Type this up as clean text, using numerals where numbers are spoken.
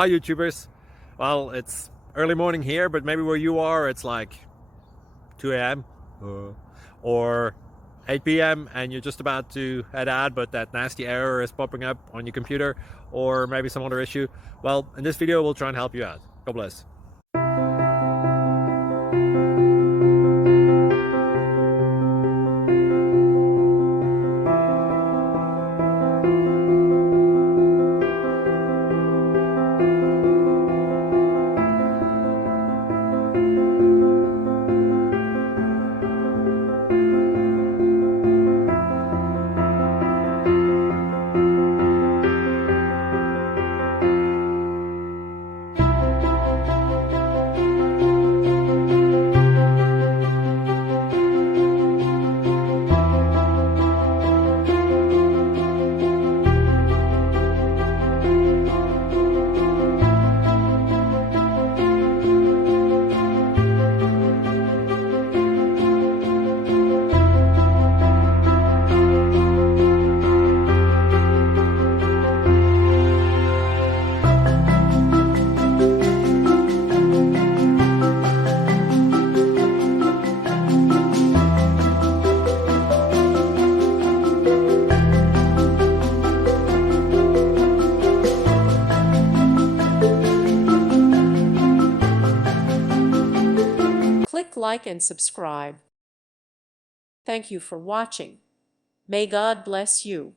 Hi YouTubers. Well, it's early morning here, but maybe where you are it's like 2 a.m. or 8 p.m. and you're just about to head out, but that nasty error is popping up on your computer, or maybe some other issue. Well, in this video we'll try and help you out. God bless. Click like and subscribe. Thank you for watching. May God bless you.